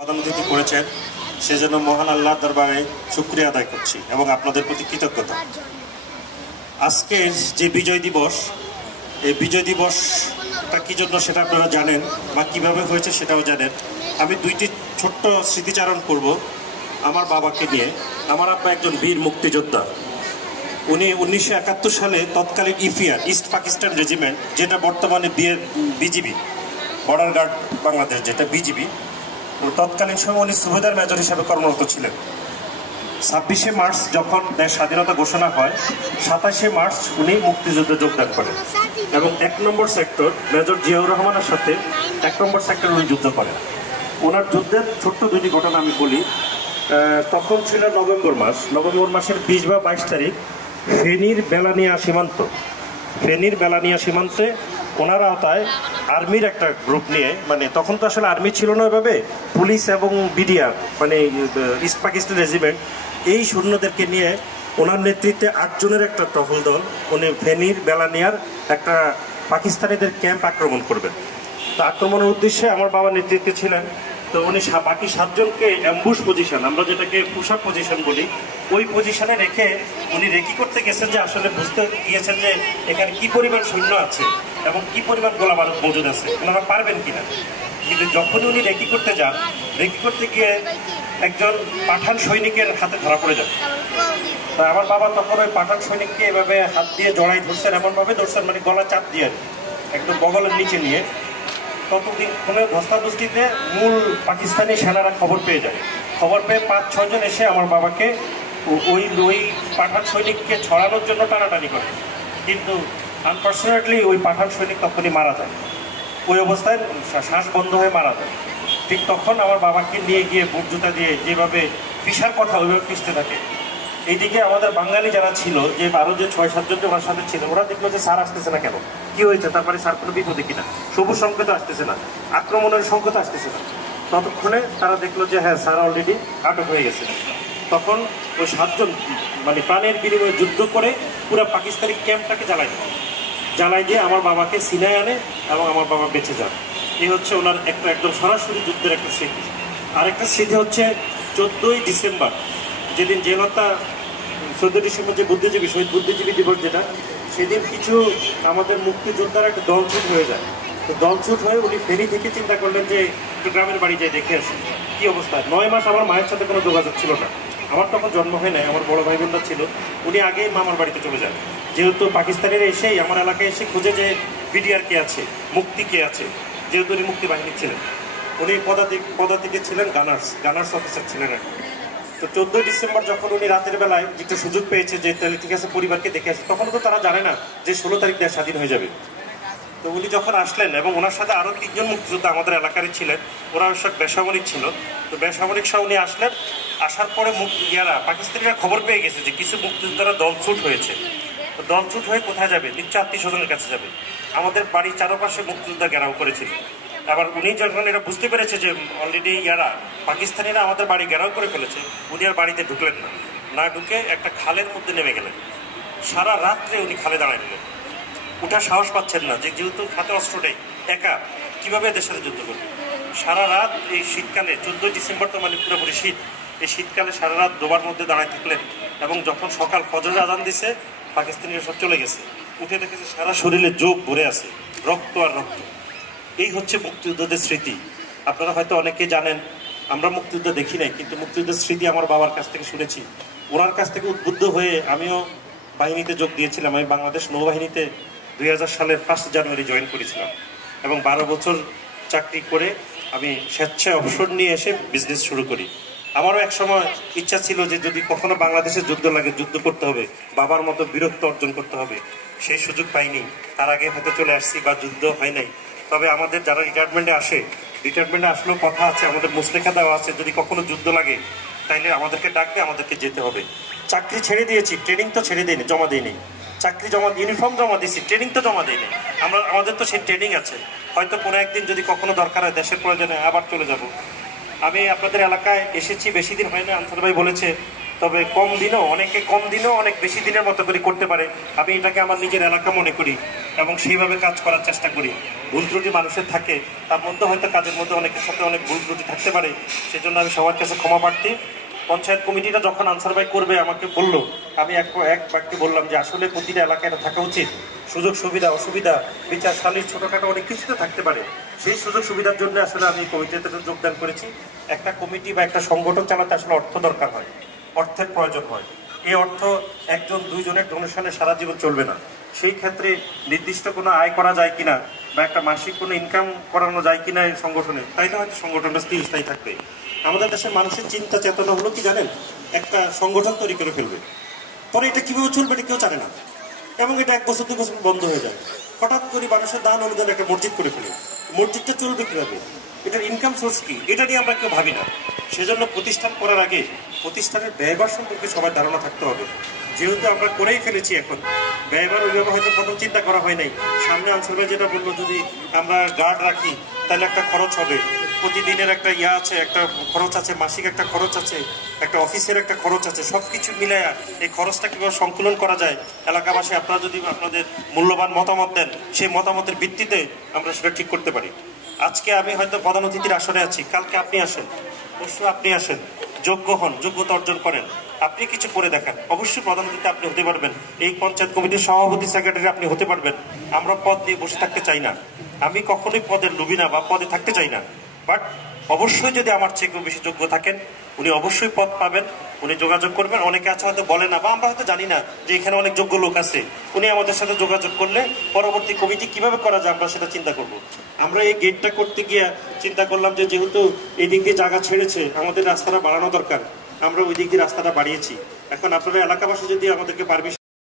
প্রধান অতিথি করেছেন সেজন্য মহান আল্লাহর দরবারে শুকরিয়া আদায় করছি এবং আপনাদের প্রতি কৃতজ্ঞতা। আজকের যে বিজয় দিবস, এই বিজয় দিবসটা কী জন্য সেটা আপনারা জানেন বা কীভাবে হয়েছে সেটাও জানেন। আমি দুইটি ছোট্ট স্মৃতিচারণ করব আমার বাবাকে নিয়ে। আমার আব্বা একজন বীর মুক্তিযোদ্ধা। উনি 1971 সালে তৎকালীন ইপিআর ইস্ট পাকিস্তান রেজিমেন্ট, যেটা বর্তমানে বিজিবি বর্ডার গার্ড বাংলাদেশ, যেটা বিজিবি, তৎকালীন সময় উনি সুবেদার মেজর হিসাবে কর্মরত ছিলেন। 26শে মার্চ যখন দেশ স্বাধীনতা ঘোষণা হয়, 27শে মার্চ উনি মুক্তিযুদ্ধে যোগদান করেন এবং 1 নম্বর সেক্টর মেজর জিয়াউর রহমানের সাথে 1 নম্বর সেক্টর উনি যুদ্ধ করেন। ওনার যুদ্ধের ছোট্ট দুটি ঘটনা আমি বলি। তখন ছিল নভেম্বর মাসের 20 বা 22 তারিখ ফেনীর বেলানিয়া সীমান্তে ওনার আওতায় আর্মির একটা গ্রুপ নিয়ে, মানে তখন তো আসলে আর্মি ছিল না এভাবে, পুলিশ এবং বিডিআর মানে ইস্ট পাকিস্তান রেজিমেন্ট, এই সৈন্যদেরকে নিয়ে ওনার নেতৃত্বে 8 জনের একটা টহল দল উনি ফেনীর বেলানিয়ার একটা পাকিস্তানিদের ক্যাম্প আক্রমণ করবেন। তো আক্রমণের উদ্দেশ্যে আমার বাবা নেতৃত্বে ছিলেন। তো উনি বাকি 7 জনকে অ্যাম্বুশ পজিশন, আমরা যেটাকে পুশআপ পজিশন বলি, ওই পজিশনে রেখে উনি রেকি করতে গেছেন, যে আসলে বুঝতে গিয়েছেন যে এখানে কি পরিমাণ সৈন্য আছে এবং কি পরিমাণ গোলা বারুদ মজুদ আছে, ওনারা পারবেন কিনা। কিন্তু যখন উনি রেকি করতে যান, রেকি করতে গিয়ে একজন পাঠান সৈনিকের হাতে ধরা পড়ে যান। তা আমার বাবা তখন ওই পাঠান সৈনিককে এভাবে হাত দিয়ে জড়াই ধরছেন, এমনভাবে ধরছেন মানে গলা চাপ দিয়ে একদম বগলের নিচে নিয়ে। ততদিন ফোনে ধস্তাধস্তিতে মূল পাকিস্তানি সেনারা খবর পেয়ে যায়। খবর পেয়ে 5-6 জন এসে আমার বাবাকে ওই পাঠান সৈনিককে ছড়ানোর জন্য টানাটানি করে, কিন্তু আনফর্চুনেটলি ওই পাঠান সৈনিক তখনই মারা যায়। ওই অবস্থায় শ্বাস বন্ধ হয়ে মারা যায়। ঠিক তখন আমার বাবাকে নিয়ে গিয়ে বুট জুতা দিয়ে যেভাবে পিষার কথা ওইভাবে পিষতে থাকে। এইদিকে আমাদের বাঙালি যারা ছিল, যে আরও যে 6-7 জন ওনার সাথে ছিল, ওরা দেখলো যে স্যার আসতেছে না, কেন, কি হয়েছে, তারপরে স্যার কোনো বিপদে কিনা, সবুজ সংকেত আসতেছে না, আক্রমণের সংকেত আসতেছে না। ততক্ষণে তারা দেখলো যে হ্যাঁ, স্যার অলরেডি আটক হয়ে গেছে। তখন ওই 7 জন মানে প্রাণের বিনিময়ে যুদ্ধ করে পুরো পাকিস্তানি ক্যাম্পটাকে জ্বালাই দিয়ে আমার বাবাকে সিনায় আনে এবং আমার বাবা বেঁচে যান। এই হচ্ছে ওনার একদম সরাসরি যুদ্ধের একটা স্মৃতি। আরেকটা স্মৃতি হচ্ছে 14ই ডিসেম্বর, যেদিন জেল হত্যা, 14 ডিসেম্বর যে বুদ্ধিজীবী শহীদ বুদ্ধিজীবী দিবস যেটা, সেদিন কিছু আমাদের মুক্তিযোদ্ধার একটা দলছুট হয়ে যায়। তো দলছুট হয়ে উনি ফেনী থেকে চিন্তা করলেন যে একটু গ্রামের বাড়ি যাই দেখে আসি কী অবস্থা। 9 মাস আমার মায়ের সাথে কোনো যোগাযোগ ছিল না, আমার তখন জন্ম হয় নাই, আমার বড় ভাই বোনরা ছিল। উনি আগেই মামার বাড়িতে চলে যান, যেহেতু পাকিস্তানিরা এসেই আমার এলাকায় এসে খুঁজে যে বিডিআর কে আছে, মুক্তি কে আছে, যেহেতু উনি মুক্তি বাহিনী ছিলেন। উনি পদাতিকে ছিলেন, গানার্স অফিসার ছিলেন। তো 14 ডিসেম্বর যখন উনি রাতের বেলায় যেটা সুযোগ পেয়েছে যে তাহলে ঠিক আছে পরিবারকে দেখে আসে, তখন তো তারা জানে না যে 16 তারিখ দেশ স্বাধীন হয়ে যাবে। তো উনি যখন আসলেন এবং ওনার সাথে আরও 3 জন মুক্তিযোদ্ধা আমাদের এলাকারই ছিলেন, ওরা সব বেসামরিক ছিল। তো বেসামরিক সহ উনি আসলেন। আসার পরে পাকিস্তানিরা খবর পেয়ে গেছে যে কিছু মুক্তিযোদ্ধারা দলছুট হয়েছে। তো দলছুট হয়ে কোথায় যাবে, নিশ্চয় আত্মীয় স্বজনের কাছে যাবে। আমাদের বাড়ির চারপাশে মুক্তিযোদ্ধা ঘেরাও করেছিল। আবার উনি যখন এরা বুঝতে পেরেছে যে অলরেডি পাকিস্তানিরা আমাদের বাড়ি ঘেরাও করে ফেলেছে, উনি আর বাড়িতে ঢুকলেন না ঢুকে একটা খালের মধ্যে নেমে গেলেন। সারা রাত্রে উনি খালে দাঁড়াইলেন, ওঠার সাহস পাচ্ছেন না, যেহেতু হাতে অস্ত্র নেই, একা কীভাবে দেশের সাথে যুদ্ধ করবে। সারা রাত এই শীতকালে, 14 ডিসেম্বর তো মানে পুরোপুরি শীত, এই শীতকালে সারা রাত ডোবার মধ্যে দাঁড়ায় থাকলেন। এবং যখন সকাল ফজরের আজান দিছে, পাকিস্তানিরা সব চলে গেছে, উঠে দেখেছে সারা শরীরে যোগ ভরে আছে, রক্ত আর রক্ত। এই হচ্ছে মুক্তিযুদ্ধদের স্মৃতি। আপনারা হয়তো অনেকে জানেন, আমরা মুক্তিযুদ্ধ দেখি নাই, কিন্তু মুক্তিযুদ্ধের স্মৃতি আমার বাবার কাছ থেকে শুনেছি। ওনার কাছ থেকে উদ্বুদ্ধ হয়ে আমিও বাহিনীতে যোগ দিয়েছিলাম। আমি বাংলাদেশ নৌবাহিনীতে 2000 সালের 1 জানুয়ারি জয়েন করেছিলাম এবং 12 বছর চাকরি করে আমি স্বেচ্ছায় অবসর নিয়ে এসে বিজনেস শুরু করি। আমারও এক সময় ইচ্ছা ছিল যে যদি কখনো বাংলাদেশে যুদ্ধ লাগে, যুদ্ধ করতে হবে, বাবার মতো বীরত্ব অর্জন করতে হবে। সেই সুযোগ পাইনি, তার আগে হয়তো চলে আসছি বা যুদ্ধ হয় নাই। তবে আমাদের যারা রিটায়ারমেন্টে আসলেও কথা আছে, আমাদের মুসলেখা দেওয়া আছে, যদি কখনো যুদ্ধ লাগে তাইলে আমাদেরকে ডাকবে, আমাদেরকে যেতে হবে। চাকরি ছেড়ে দিয়েছি, ট্রেনিং তো ছেড়ে দিইনি, জমা দিইনি। চাকরি ইউনিফর্ম জমা দিয়েছি, ট্রেনিং তো জমা দিইনি। আমাদের তো সেই ট্রেনিং আছে, হয়তো কোনো একদিন যদি কখনো দরকার হয় দেশের প্রয়োজনে আবার চলে যাব। আমি আপনাদের এলাকায় এসেছি, বেশি দিন হয় না, আনসার ভাই বলেছে, তবে অনেকে কম দিনও অনেক বেশি দিনের মতো করে করতে পারে। আমি এটাকে আমার নিজের এলাকা মনে করি। এবং সেইভাবে কাজ করার চেষ্টা করি। ভুল ত্রুটি মানুষের থাকে, তার মধ্যে হয়তো কাজের মধ্যে অনেকের সাথে অনেক ভুল ত্রুটি থাকতে পারে, সেজন্য আমি সবার কাছে ক্ষমা প্রার্থী। পঞ্চায়েত কমিটিটা যখন আনসার ভাই করবে আমাকে বললো, আমি এক বাক্যে বললাম যে আসলে প্রতিটা এলাকায় এটা থাকা উচিত। সুযোগ সুবিধা অসুবিধা বিচার সালিশ ছোটখাটো অনেক কিছুতে থাকতে পারে, সেই সুযোগ সুবিধার জন্য আসলে আমি কমিটিতে যোগদান করেছি। একটা কমিটি বা একটা সংগঠন চালাতে আসলে অর্থ দরকার হয়, অর্থের প্রয়োজন হয়। এই অর্থ একজন দুইজনের ডোনেশনে সারা জীবন চলবে না। সেই ক্ষেত্রে নির্দিষ্ট কোনো আয় করা যায় কিনা বা একটা মাসিক কোনো ইনকাম করানো যায় কিনা এই সংগঠনে, তাইলে হয়তো সংগঠনটা স্থায়ী থাকবে। আমাদের দেশের মানুষের চিন্তা চেতনা হলো কি জানেন, একটা সংগঠন তৈরি করে ফেলবে, পরে এটা কিভাবে চলবে এটা কেউ জানে না, এবং এটা 1 বছর 2 বছর বন্ধ হয়ে যায়। হঠাৎ করে মানুষের দান অনুদান একটা মসজিদ করে ফেলে, মসজিদটা চলবে কিভাবে, এটার ইনকাম সোর্স কি, এটা নিয়ে আমরা কেউ ভাবি না। সেজন্য প্রতিষ্ঠান করার আগে প্রতিষ্ঠানের ব্যয়ভার সম্পর্কে সবার ধারণা থাকতে হবে। যেহেতু আমরা করেই ফেলেছি, এখন ব্যয়ভার ওইভাবে হয়তো প্রথম চিন্তা করা হয় নাই। সামনে আনসার ভাই যেটা বললো, যদি আমরা গার্ড রাখি তাহলে একটা খরচ হবে, প্রতিদিনের একটা আছে, একটা খরচ আছে, মাসিক একটা খরচ আছে, একটা অফিসের একটা খরচ আছে, সবকিছু মিলাইয়া এই খরচটা কিভাবে সংকুলন করা যায়, এলাকাবাসী আপনারা যদি আপনাদের মূল্যবান মতামত দেন, সেই মতামতের ভিত্তিতে আমরা সেটা ঠিক করতে পারি। আজকে আমি হয়তো প্রধান অতিথির আসরে আছি, কালকে আপনি আসেন, পরশু আপনি আসেন, যোগ্য হন, যোগ্যতা অর্জন করেন, আপনি কিছু করে দেখান, অবশ্যই প্রধান অতিথি আপনি হতে পারবেন। এই পঞ্চায়েত কমিটির সভাপতি সেক্রেটারি আপনি হতে পারবেন। আমরা পদ নিয়ে বসে থাকতে চাই না, আমি কখনোই পদের লোভী না বা পদে থাকতে চাই না। বাট অবশ্যই যদি আমার চেয়ে কেউ বেশি যোগ্য থাকেন, উনি অবশ্যই পদ পাবেন, উনি যোগাযোগ করবেন। অনেকে আছে হয়তো বলে না, বা আমরা হয়তো জানি না যে এখানে অনেক যোগ্য লোক আছে, উনি আমাদের সাথে যোগাযোগ করলে পরবর্তী কমিটি কিভাবে করা যায় আমরা সেটা চিন্তা করব। আমরা এই গেটটা করতে গিয়ে চিন্তা করলাম যে যেহেতু এই দিক দিয়ে জায়গা ছেড়েছে, আমাদের রাস্তাটা বাড়ানো দরকার, আমরা ওই দিক দিয়ে রাস্তাটা বাড়িয়েছি। এখন আপনারা এলাকাবাসী যদি আমাদেরকে পারমিশন